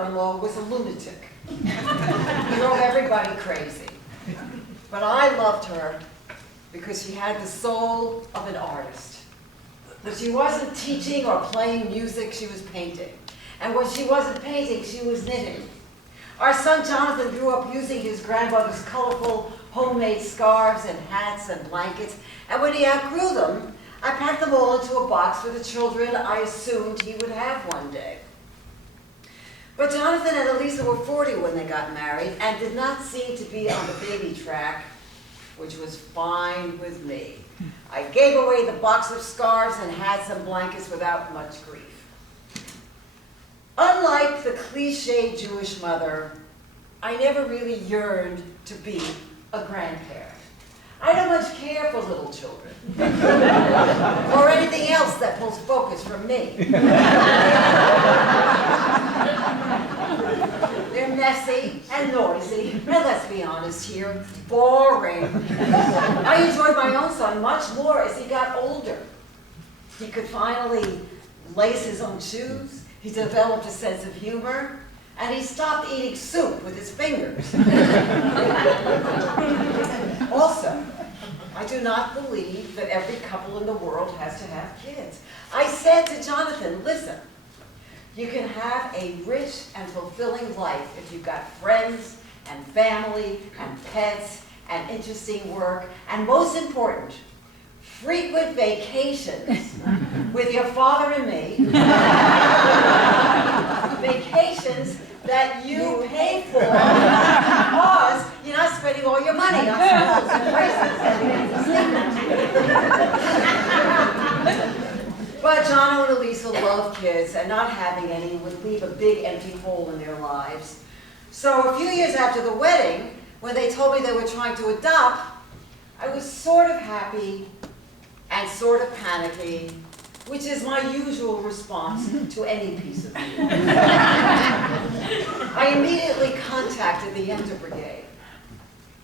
mother-in-law was a lunatic. He drove everybody crazy. But I loved her because she had the soul of an artist. When she wasn't teaching or playing music, she was painting. And when she wasn't painting, she was knitting. Our son Jonathan grew up using his grandmother's colorful homemade scarves and hats and blankets. And when he outgrew them, I packed them all into a box for the children I assumed he would have one day. But Jonathan and Elisa were 40 when they got married and did not seem to be on the baby track, which was fine with me. I gave away the box of scarves and hats and blankets without much grief. Unlike the cliche Jewish mother, I never really yearned to be a grandparent. I don't much care for little children or anything else that pulls focus from me. They're messy and noisy, and let's be honest here, boring. I enjoyed my own son much more as he got older. He could finally lace his own shoes, he developed a sense of humor, and he stopped eating soup with his fingers. Also, I do not believe that every couple in the world has to have kids. I said to Jonathan, listen, you can have a rich and fulfilling life if you've got friends and family and pets and interesting work, and most important, frequent vacations with your father and me. Vacations that you pay for because you're not spending all your money on schools and places. But John and Elisa love kids, and not having any would leave a big empty hole in their lives. So a few years after the wedding, when they told me they were trying to adopt, I was sort of happy and sort of panicky, which is my usual response to any piece of news. I immediately contacted the Enter Brigade.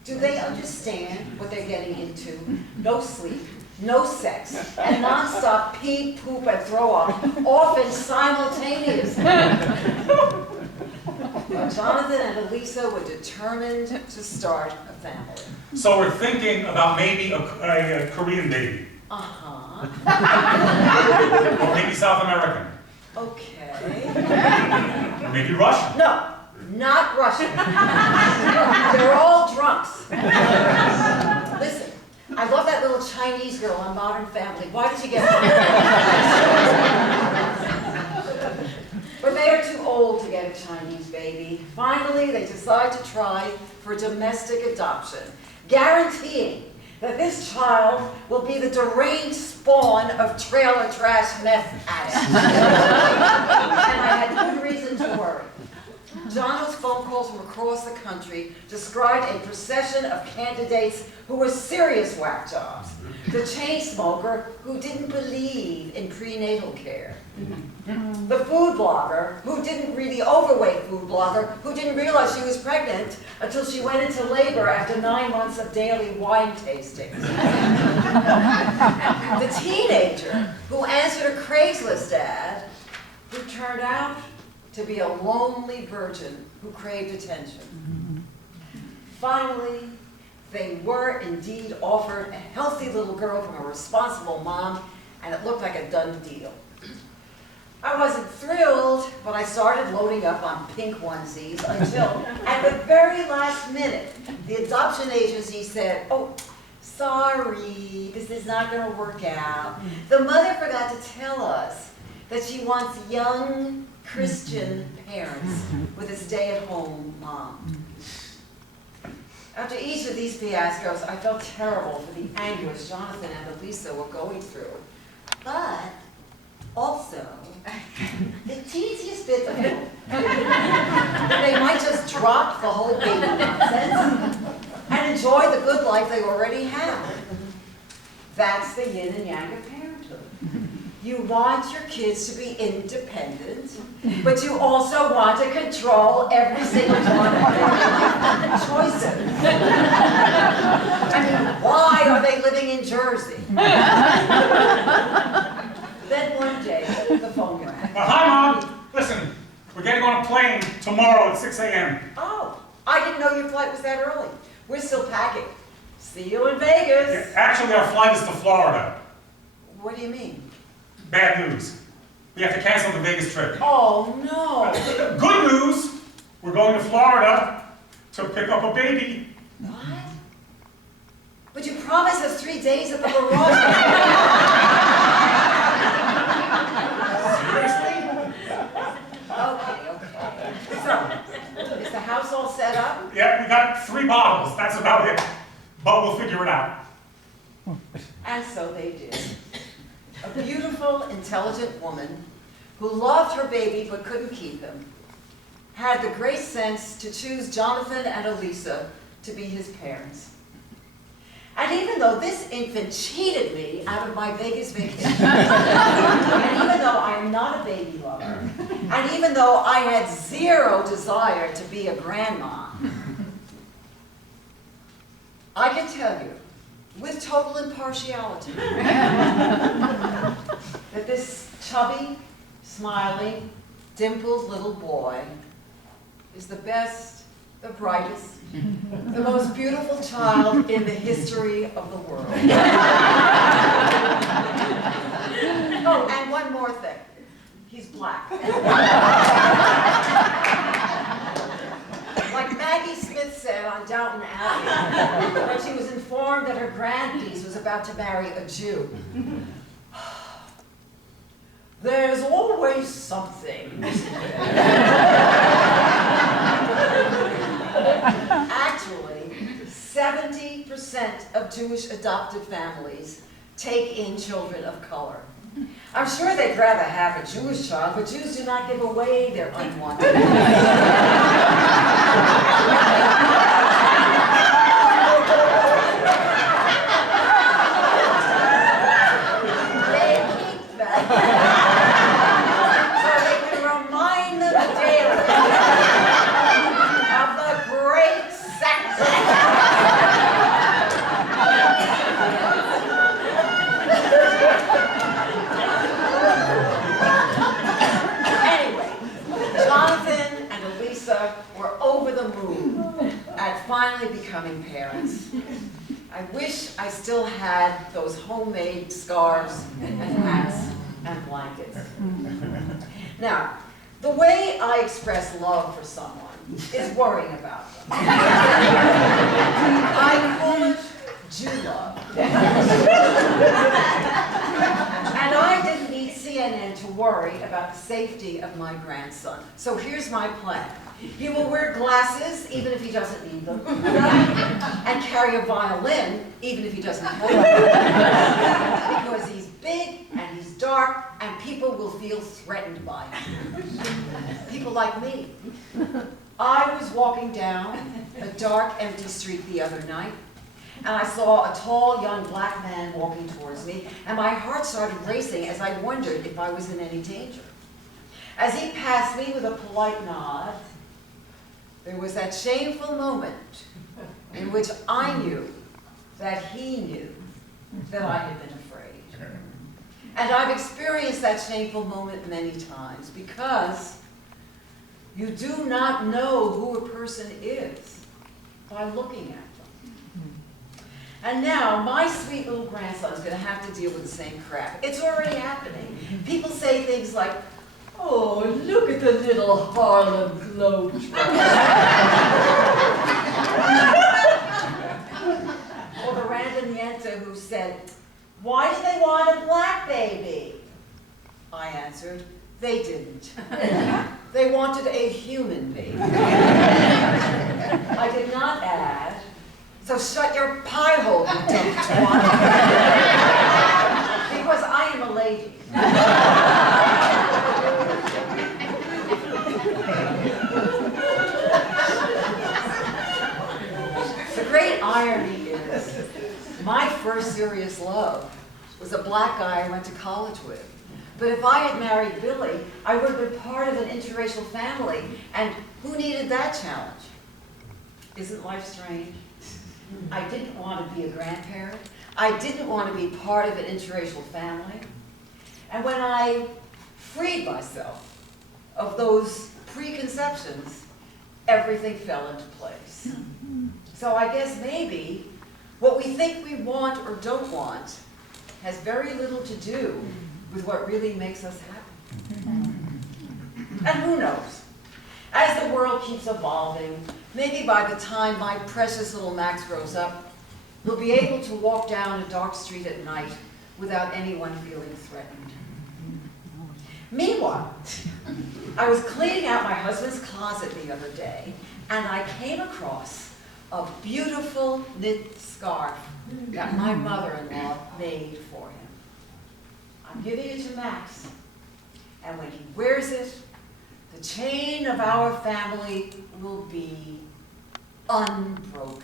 Do they understand what they're getting into? No sleep, no sex, and nonstop pee, poop, and throw up, often simultaneously. But Jonathan and Elisa were determined to start a family. So we're thinking about maybe a Korean baby. Uh-huh. Or maybe South American. Okay. Or maybe Russian. No, not Russian. They're all drunks. Listen, I love that little Chinese girl on Modern Family. Why did you get her? But they are too old to get a Chinese baby. Finally, they decide to try for domestic adoption, guaranteeing that this child will be the deranged spawn of trailer trash meth addicts. And I had good reason to worry. John's phone calls from across the country described a procession of candidates who were serious whack jobs. The chain smoker who didn't believe in prenatal care. The food blogger who didn't really overweight food blogger who didn't realize she was pregnant until she went into labor after 9 months of daily wine tastings. The teenager who answered a Craigslist ad who turned out to be a lonely virgin who craved attention. Finally, they were indeed offered a healthy little girl from a responsible mom, and it looked like a done deal. I wasn't thrilled, but I started loading up on pink onesies until, at the very last minute, the adoption agency said, oh, sorry, this is not going to work out. The mother forgot to tell us that she wants young Christian parents with a stay-at-home mom. After each of these fiascos, I felt terrible for the anguish Jonathan and Elisa were going through. But also, the teasiest bit of it, they might just drop the whole baby nonsense and enjoy the good life they already have. That's the yin and yang of parenthood. You want your kids to be independent, but you also want to control every single one of their choices. I mean, why are they living in Jersey? Then one day, the phone rang. Hi, Mom. Listen, we're getting on a plane tomorrow. Oh, I didn't know your flight was that early. We're still packing. See you in Vegas. Yeah, actually, our flight is to Florida. What do you mean? Bad news. We have to cancel the Vegas trip. Oh, no. Good news, we're going to Florida to pick up a baby. What? But you promised us 3 days at the garage. Seriously? Okay. So, is the house all set up? Yeah, we got 3 bottles, that's about it. But we'll figure it out. And so they did. A beautiful, intelligent woman who loved her baby but couldn't keep him, had the great sense to choose Jonathan and Elisa to be his parents. And even though this infant cheated me out of my Vegas vacation, and even though I am not a baby lover, and even though I had zero desire to be a grandma, I can tell you, with total impartiality, that this chubby, smiling, dimpled little boy is the best, the brightest, the most beautiful child in the history of the world. Oh, and one more thing. He's black. Like Maggie Smith said on Downton Abbey, when she was informed that her grandniece was about to marry a Jew. There's always something. Actually, 70% of Jewish adopted families take in children of color. I'm sure they'd rather have a Jewish child, but Jews do not give away their unwanted. They keep them. So they can remind them daily of the great sacrifice. Anyway, Jonathan and Elisa were over the moon at finally becoming parents. I wish I still had those homemade scarves and hats and blankets. Now, the way I express love for someone is worrying about them. I call it Jew love. And I didn't need CNN to worry about the safety of my grandson. So here's my plan. He will wear glasses, even if he doesn't need them, and carry a violin, even if he doesn't have it. Because he's big, and he's dark, and people will feel threatened by him. People like me. I was walking down a dark, empty street the other night, and I saw a tall, young black man walking towards me, and my heart started racing as I wondered if I was in any danger. As he passed me with a polite nod, there was that shameful moment in which I knew that he knew that I had been afraid. And I've experienced that shameful moment many times because you do not know who a person is by looking at them. And now my sweet little grandson's going to have to deal with the same crap. It's already happening. People say things like, "Oh, look at the little Harlem Globetrotter." Or the random Yenta who said, "Why did they want a black baby?" I answered, "They didn't. They wanted a human baby." I did not add, "So shut your pie hole, you dumb twat." Because I am a lady. The great irony is, my first serious love was a black guy I went to college with. But if I had married Billy, I would have been part of an interracial family, and who needed that challenge? Isn't life strange? I didn't want to be a grandparent. I didn't want to be part of an interracial family. And when I freed myself of those preconceptions, everything fell into place. So I guess maybe what we think we want or don't want has very little to do with what really makes us happy. And who knows? As the world keeps evolving, maybe by the time my precious little Max grows up, we'll be able to walk down a dark street at night without anyone feeling threatened. Meanwhile, I was cleaning out my husband's closet the other day, and I came across a beautiful knit scarf that my mother-in-law made for him. I'm giving it to Max, and when he wears it, the chain of our family will be unbroken.